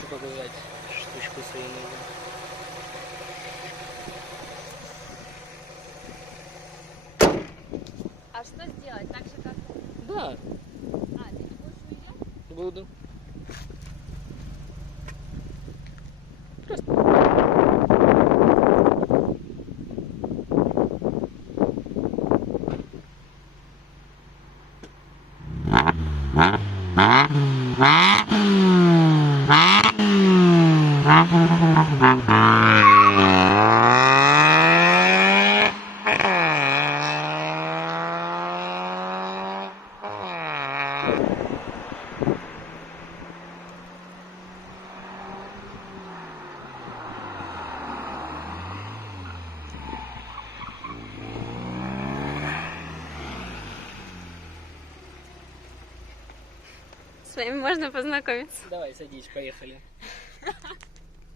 придется показать штучку свою новую. А что сделать? Так же, как... Да, А, ты не будешь уезжать? буду. С вами можно познакомиться. Давай, садись, поехали.